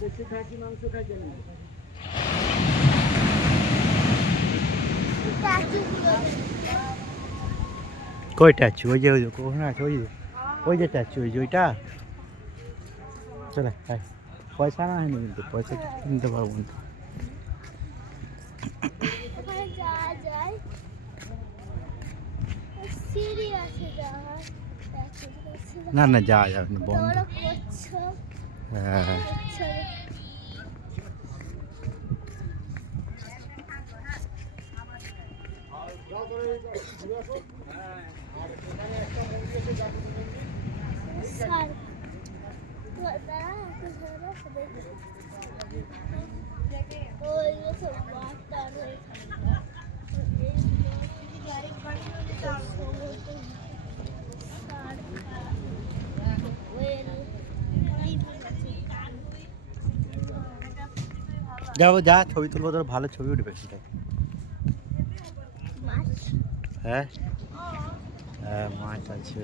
বেশি খাসি মাংস খাইছে না। কই ট্যাচু ওই যে ওখানে আছে ওই যে ট্যাচু ওই যে ওইটা চলে তাই পয়সা না হয়নি কিন্তু পয়সা কিনতে পারবো না না না যাওয়া যাবে না বন্ধ হ্যাঁ যাবো যা ছবি তুলবো তোর ভালো ছবি উঠবে সেটাই হ্যাঁ হ্যাঁ মাছ আছে